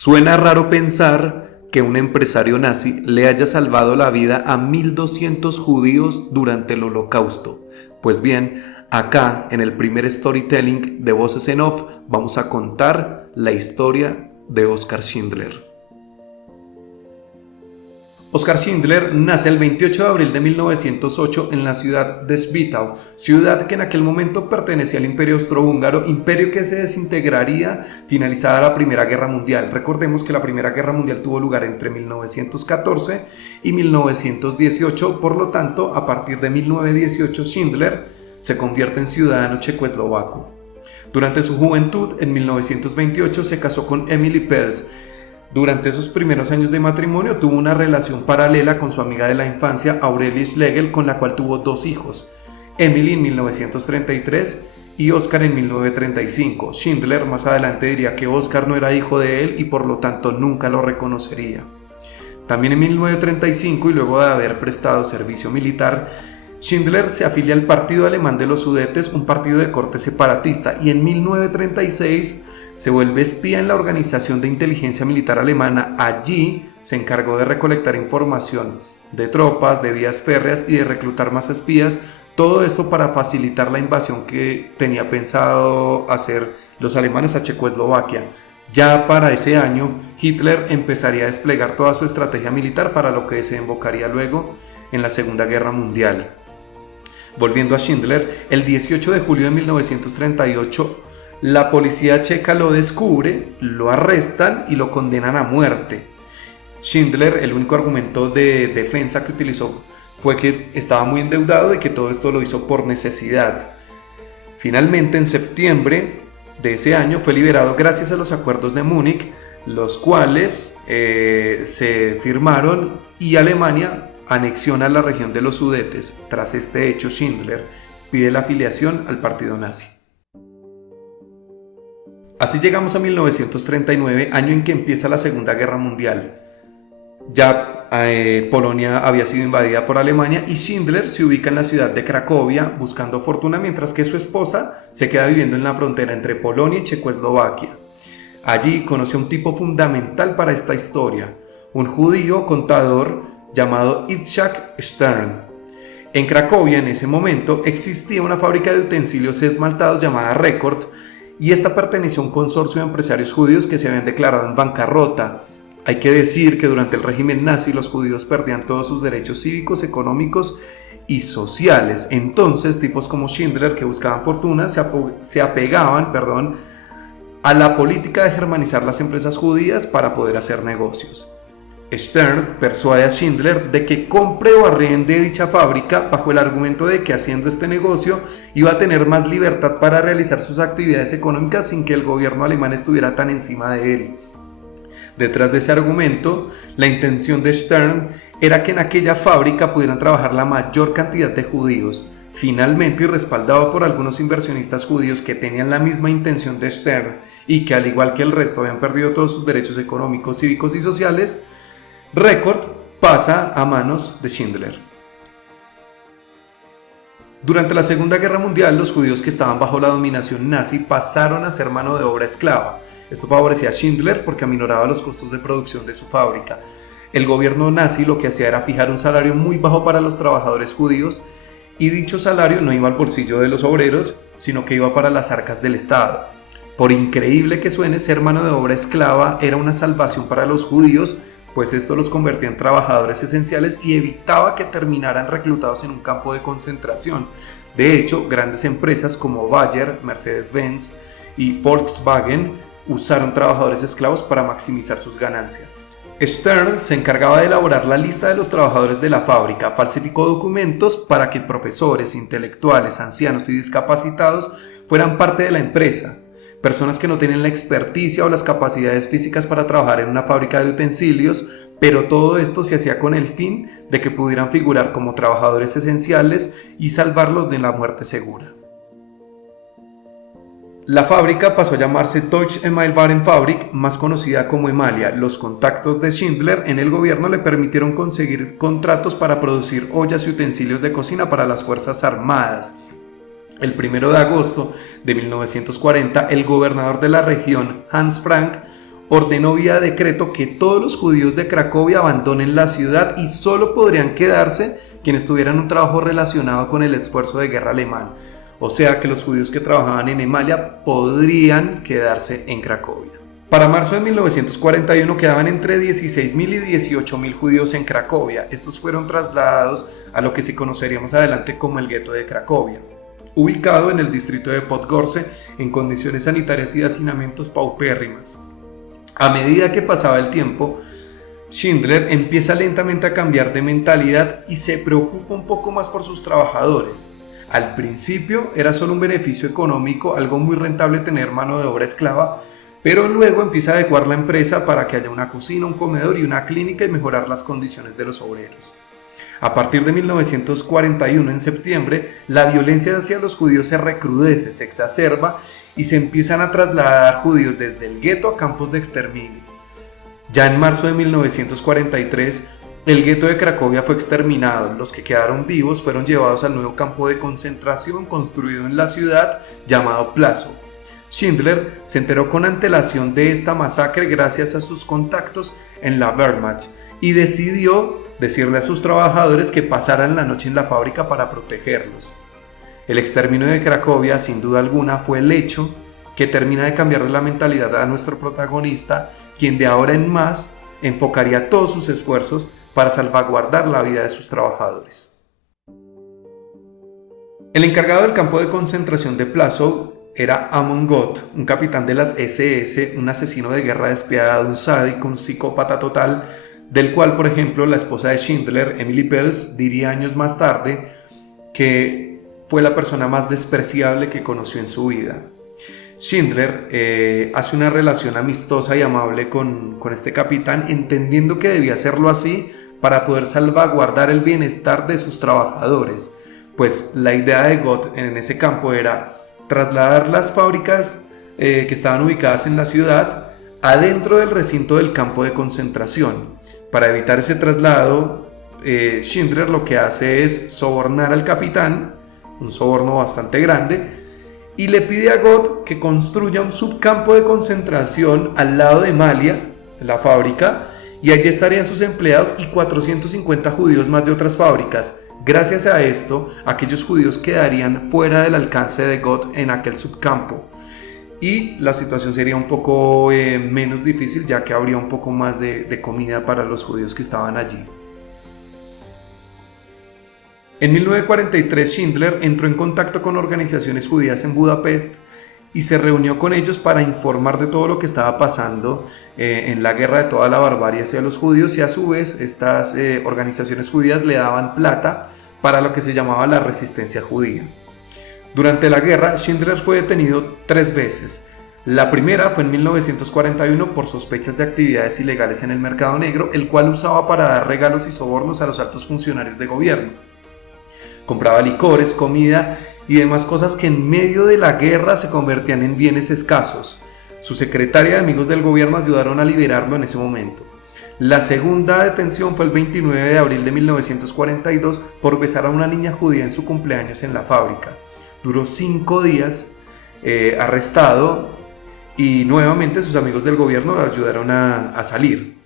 Suena raro pensar que un empresario nazi le haya salvado la vida a 1.200 judíos durante el Holocausto. Pues bien, acá en el primer storytelling de Voces en Off vamos a contar la historia de Oskar Schindler. Oskar Schindler nace el 28 de abril de 1908 en la ciudad de Zwickau, ciudad que en aquel momento pertenecía al Imperio Austrohúngaro, imperio que se desintegraría finalizada la Primera Guerra Mundial. Recordemos que la Primera Guerra Mundial tuvo lugar entre 1914 y 1918, por lo tanto, a partir de 1918 Schindler se convierte en ciudadano checoslovaco. Durante su juventud, en 1928, se casó con Emily Pels. Durante esos primeros años de matrimonio tuvo una relación paralela con su amiga de la infancia Aurelie Schlegel, con la cual tuvo dos hijos, Emily en 1933 y Oskar en 1935. Schindler más adelante diría que Oskar no era hijo de él y por lo tanto nunca lo reconocería. También en 1935, y luego de haber prestado servicio militar, Schindler se afilia al Partido Alemán de los Sudetes, un partido de corte separatista, y en 1936 se vuelve espía en la Organización de Inteligencia Militar Alemana. Allí se encargó de recolectar información de tropas, de vías férreas y de reclutar más espías, todo esto para facilitar la invasión que tenía pensado hacer los alemanes a Checoslovaquia. Ya para ese año, Hitler empezaría a desplegar toda su estrategia militar para lo que desembocaría luego en la Segunda Guerra Mundial. Volviendo a Schindler, el 18 de julio de 1938, la policía checa lo descubre, lo arrestan y lo condenan a muerte. Schindler, el único argumento de defensa que utilizó fue que estaba muy endeudado y que todo esto lo hizo por necesidad. Finalmente, en septiembre de ese año, fue liberado gracias a los acuerdos de Múnich, los cuales se firmaron, y Alemania anexiona la región de los Sudetes. Tras este hecho, Schindler pide la afiliación al partido nazi. Así llegamos a 1939, año en que empieza la Segunda Guerra Mundial. Ya Polonia había sido invadida por Alemania y Schindler se ubica en la ciudad de Cracovia buscando fortuna, mientras que su esposa se queda viviendo en la frontera entre Polonia y Checoslovaquia. Allí conoce a un tipo fundamental para esta historia, un judío contador llamado Itzhak Stern. En Cracovia en ese momento existía una fábrica de utensilios esmaltados llamada Record, y esta perteneció a un consorcio de empresarios judíos que se habían declarado en bancarrota. Hay que decir que durante el régimen nazi los judíos perdían todos sus derechos cívicos, económicos y sociales. Entonces, tipos como Schindler, que buscaban fortuna, se apegaban a la política de germanizar las empresas judías para poder hacer negocios. Stern persuade a Schindler de que compre o arriende dicha fábrica bajo el argumento de que haciendo este negocio iba a tener más libertad para realizar sus actividades económicas sin que el gobierno alemán estuviera tan encima de él. Detrás de ese argumento, la intención de Stern era que en aquella fábrica pudieran trabajar la mayor cantidad de judíos. Finalmente, y respaldado por algunos inversionistas judíos que tenían la misma intención de Stern y que al igual que el resto habían perdido todos sus derechos económicos, cívicos y sociales, Record pasa a manos de Schindler. Durante la Segunda Guerra Mundial, los judíos que estaban bajo la dominación nazi pasaron a ser mano de obra esclava. Esto favorecía a Schindler porque aminoraba los costos de producción de su fábrica. El gobierno nazi lo que hacía era fijar un salario muy bajo para los trabajadores judíos, y dicho salario no iba al bolsillo de los obreros, sino que iba para las arcas del Estado. Por increíble que suene, ser mano de obra esclava era una salvación para los judíos, pues esto los convertía en trabajadores esenciales y evitaba que terminaran reclutados en un campo de concentración. De hecho, grandes empresas como Bayer, Mercedes-Benz y Volkswagen usaron trabajadores esclavos para maximizar sus ganancias. Stern se encargaba de elaborar la lista de los trabajadores de la fábrica, falsificó documentos para que profesores, intelectuales, ancianos y discapacitados fueran parte de la empresa. Personas que no tienen la experticia o las capacidades físicas para trabajar en una fábrica de utensilios, pero todo esto se hacía con el fin de que pudieran figurar como trabajadores esenciales y salvarlos de la muerte segura. La fábrica pasó a llamarse Deutsche Emailwarenfabrik, más conocida como Emalia. Los contactos de Schindler en el gobierno le permitieron conseguir contratos para producir ollas y utensilios de cocina para las Fuerzas Armadas. El 1 de agosto de 1940, el gobernador de la región, Hans Frank, ordenó vía decreto que todos los judíos de Cracovia abandonen la ciudad y solo podrían quedarse quienes tuvieran un trabajo relacionado con el esfuerzo de guerra alemán. O sea que los judíos que trabajaban en Emalia podrían quedarse en Cracovia. Para marzo de 1941 quedaban entre 16.000 y 18.000 judíos en Cracovia. Estos fueron trasladados a lo que se conocería más adelante como el gueto de Cracovia, ubicado en el distrito de Podgorce en condiciones sanitarias y de hacinamientos paupérrimas. A medida que pasaba el tiempo, Schindler empieza lentamente a cambiar de mentalidad y se preocupa un poco más por sus trabajadores. Al principio era solo un beneficio económico, algo muy rentable tener mano de obra esclava, pero luego empieza a adecuar la empresa para que haya una cocina, un comedor y una clínica y mejorar las condiciones de los obreros. A partir de 1941, en septiembre, la violencia hacia los judíos se recrudece, se exacerba y se empiezan a trasladar judíos desde el gueto a campos de exterminio. Ya en marzo de 1943, el gueto de Cracovia fue exterminado. Los que quedaron vivos fueron llevados al nuevo campo de concentración construido en la ciudad llamado Plaszow. Schindler se enteró con antelación de esta masacre gracias a sus contactos en la Wehrmacht y decidió decirle a sus trabajadores que pasaran la noche en la fábrica para protegerlos. El exterminio de Cracovia, sin duda alguna, fue el hecho que termina de cambiarle la mentalidad a nuestro protagonista, quien de ahora en más enfocaría todos sus esfuerzos para salvaguardar la vida de sus trabajadores. El encargado del campo de concentración de Plaszow era Amon Gott, un capitán de las SS, un asesino de guerra despiadado, un sádico, un psicópata total, del cual, por ejemplo, la esposa de Schindler, Emily Pels, diría años más tarde que fue la persona más despreciable que conoció en su vida. Schindler hace una relación amistosa y amable con este capitán, entendiendo que debía hacerlo así para poder salvaguardar el bienestar de sus trabajadores, pues la idea de Gott en ese campo era trasladar las fábricas que estaban ubicadas en la ciudad adentro del recinto del campo de concentración. Para evitar ese traslado, Schindler lo que hace es sobornar al capitán, un soborno bastante grande, y le pide a Gott que construya un subcampo de concentración al lado de Emalia, la fábrica, y allí estarían sus empleados y 450 judíos más de otras fábricas. Gracias a esto, aquellos judíos quedarían fuera del alcance de Gott en aquel subcampo y la situación sería un poco menos difícil, ya que habría un poco más de comida para los judíos que estaban allí. En 1943, Schindler entró en contacto con organizaciones judías en Budapest y se reunió con ellos para informar de todo lo que estaba pasando en la guerra, de toda la barbarie hacia los judíos, y a su vez estas organizaciones judías le daban plata para lo que se llamaba la resistencia judía. Durante la guerra, Schindler fue detenido 3 veces. La primera fue en 1941 por sospechas de actividades ilegales en el mercado negro, el cual usaba para dar regalos y sobornos a los altos funcionarios de gobierno. Compraba licores, comida y demás cosas que en medio de la guerra se convertían en bienes escasos. Su secretaria de amigos del gobierno ayudaron a liberarlo en ese momento. La segunda detención fue el 29 de abril de 1942 por besar a una niña judía en su cumpleaños en la fábrica. Duró 5 días arrestado y nuevamente sus amigos del gobierno lo ayudaron a salir.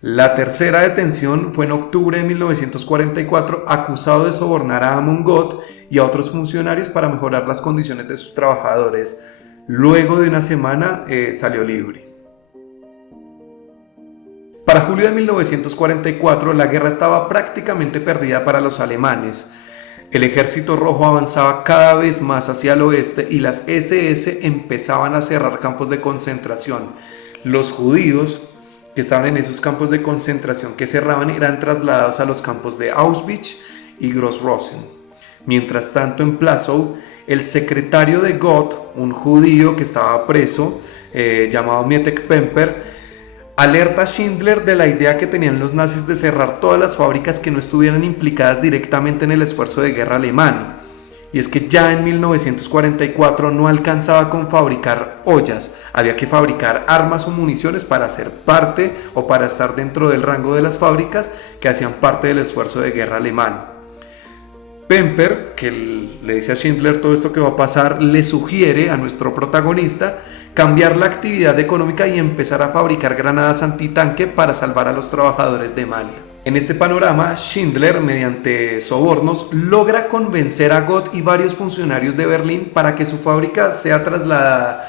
La tercera detención fue en octubre de 1944, acusado de sobornar a Amon Gott y a otros funcionarios para mejorar las condiciones de sus trabajadores. Luego de una semana salió libre. Para julio de 1944 la guerra estaba prácticamente perdida para los alemanes. El ejército rojo avanzaba cada vez más hacia el oeste y las SS empezaban a cerrar campos de concentración. Los judíos que estaban en esos campos de concentración que cerraban eran trasladados a los campos de Auschwitz y Gross-Rosen. Mientras tanto, en Plaszow, el secretario de Gott, un judío que estaba preso, llamado Mietek Pemper, alerta a Schindler de la idea que tenían los nazis de cerrar todas las fábricas que no estuvieran implicadas directamente en el esfuerzo de guerra alemán. Y es que ya en 1944 no alcanzaba con fabricar ollas, había que fabricar armas o municiones para ser parte o para estar dentro del rango de las fábricas que hacían parte del esfuerzo de guerra alemán. Pemper, que le dice a Schindler todo esto que va a pasar, le sugiere a nuestro protagonista cambiar la actividad económica y empezar a fabricar granadas antitanque para salvar a los trabajadores de Malia. En este panorama, Schindler, mediante sobornos, logra convencer a Gott y varios funcionarios de Berlín para que su fábrica sea trasladada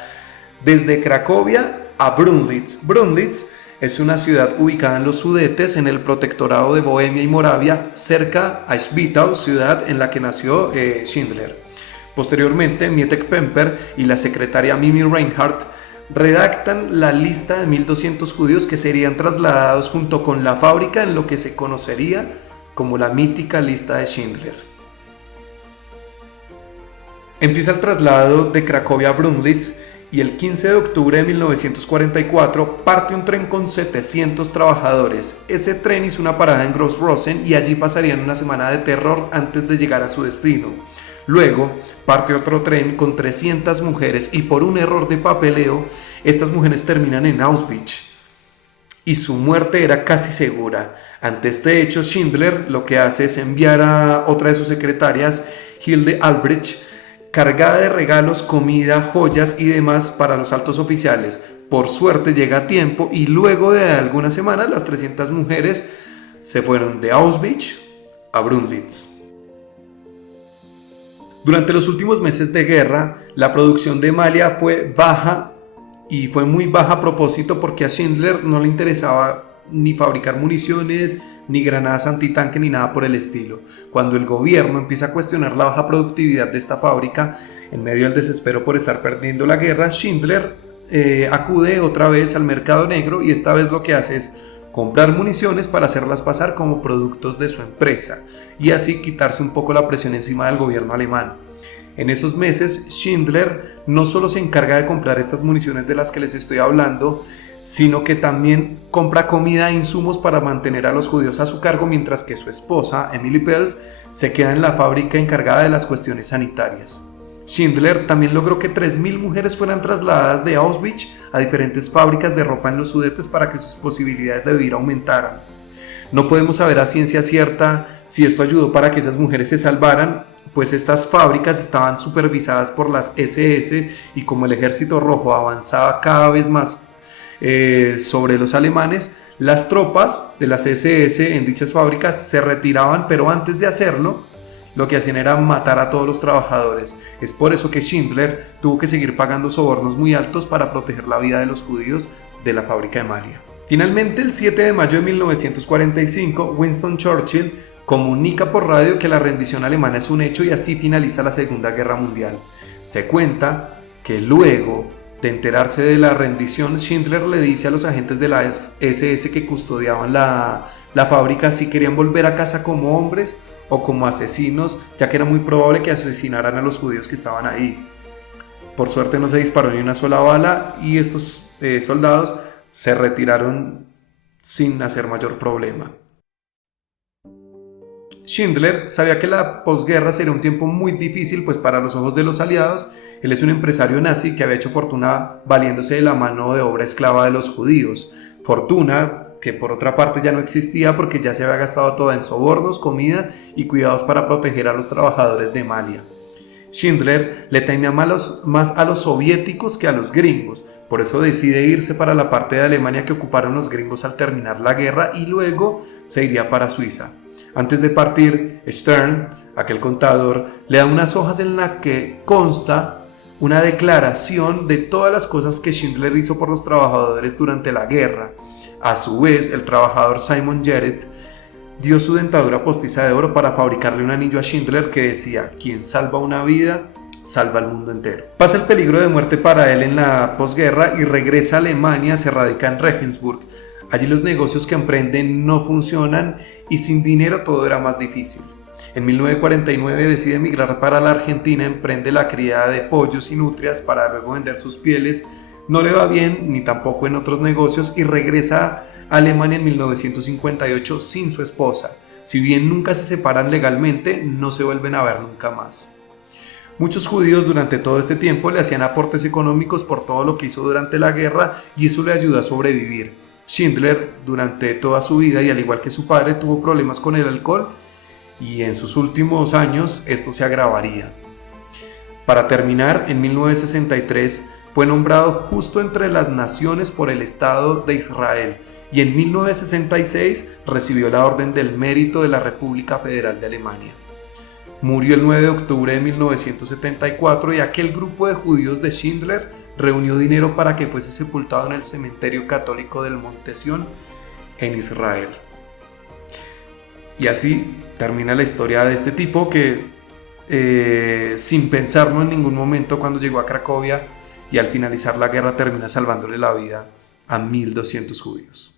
desde Cracovia a Brunlitz. Brunlitz es una ciudad ubicada en los Sudetes, en el protectorado de Bohemia y Moravia, cerca a Zwickau, ciudad en la que nació Schindler. Posteriormente, Mietek Pemper y la secretaria Mimi Reinhardt redactan la lista de 1.200 judíos que serían trasladados junto con la fábrica en lo que se conocería como la mítica lista de Schindler. Empieza el traslado de Cracovia a Brunlitz y el 15 de octubre de 1944 parte un tren con 700 trabajadores. Ese tren hizo una parada en Gross-Rosen y allí pasarían una semana de terror antes de llegar a su destino. Luego parte otro tren con 300 mujeres y por un error de papeleo, estas mujeres terminan en Auschwitz y su muerte era casi segura. Ante este hecho, Schindler lo que hace es enviar a otra de sus secretarias, Hilde Albrecht, cargada de regalos, comida, joyas y demás para los altos oficiales. Por suerte llega a tiempo y luego de algunas semanas las 300 mujeres se fueron de Auschwitz a Brunlitz. Durante los últimos meses de guerra, la producción de Malia fue baja y fue muy baja a propósito porque a Schindler no le interesaba ni fabricar municiones, ni granadas antitanque, ni nada por el estilo. Cuando el gobierno empieza a cuestionar la baja productividad de esta fábrica, en medio del desespero por estar perdiendo la guerra, Schindler acude otra vez al mercado negro y esta vez lo que hace es comprar municiones para hacerlas pasar como productos de su empresa y así quitarse un poco la presión encima del gobierno alemán. En esos meses, Schindler no solo se encarga de comprar estas municiones de las que les estoy hablando, sino que también compra comida e insumos para mantener a los judíos a su cargo, mientras que su esposa, Emily Pels, se queda en la fábrica encargada de las cuestiones sanitarias. Schindler también logró que 3.000 mujeres fueran trasladadas de Auschwitz a diferentes fábricas de ropa en los Sudetes para que sus posibilidades de vivir aumentaran. No podemos saber a ciencia cierta si esto ayudó para que esas mujeres se salvaran, pues estas fábricas estaban supervisadas por las SS y como el Ejército Rojo avanzaba cada vez más sobre los alemanes, las tropas de las SS en dichas fábricas se retiraban, pero antes de hacerlo, lo que hacían era matar a todos los trabajadores. Es por eso que Schindler tuvo que seguir pagando sobornos muy altos para proteger la vida de los judíos de la fábrica de Malia. Finalmente, el 7 de mayo de 1945, Winston Churchill comunica por radio que la rendición alemana es un hecho y así finaliza la Segunda Guerra Mundial. Se cuenta que luego de enterarse de la rendición, Schindler le dice a los agentes de la SS que custodiaban la fábrica si querían volver a casa como hombres o como asesinos, ya que era muy probable que asesinaran a los judíos que estaban ahí. Por suerte no se disparó ni una sola bala y estos soldados se retiraron sin hacer mayor problema. Schindler sabía que la posguerra sería un tiempo muy difícil, pues para los ojos de los aliados, él es un empresario nazi que había hecho fortuna valiéndose de la mano de obra esclava de los judíos. Fortuna que por otra parte ya no existía porque ya se había gastado toda en sobornos, comida y cuidados para proteger a los trabajadores de Malia. Schindler le temía más a los soviéticos que a los gringos, por eso decide irse para la parte de Alemania que ocuparon los gringos al terminar la guerra y luego se iría para Suiza. Antes de partir, Stern, aquel contador, le da unas hojas en las que consta una declaración de todas las cosas que Schindler hizo por los trabajadores durante la guerra. A su vez, el trabajador Simon Jarrett dio su dentadura postiza de oro para fabricarle un anillo a Schindler que decía: quien salva una vida, salva al mundo entero. Pasa el peligro de muerte para él en la posguerra y regresa a Alemania, se radica en Regensburg. Allí los negocios que emprenden no funcionan y sin dinero todo era más difícil. En 1949 decide emigrar para la Argentina, emprende la cría de pollos y nutrias para luego vender sus pieles. No le va bien ni tampoco en otros negocios y regresa a Alemania en 1958 sin su esposa. Si bien nunca se separan legalmente, no se vuelven a ver nunca más. Muchos judíos durante todo este tiempo le hacían aportes económicos por todo lo que hizo durante la guerra y eso le ayudó a sobrevivir. Schindler durante toda su vida y al igual que su padre tuvo problemas con el alcohol y en sus últimos años esto se agravaría. Para terminar, en 1963 Fue nombrado justo entre las naciones por el Estado de Israel y en 1966 recibió la Orden del Mérito de la República Federal de Alemania. Murió el 9 de octubre de 1974 y aquel grupo de judíos de Schindler reunió dinero para que fuese sepultado en el cementerio católico del Monte Sión en Israel. Y así termina la historia de este tipo que, sin pensarlo en ningún momento, cuando llegó a Cracovia y al finalizar la guerra termina salvándole la vida a 1200 judíos.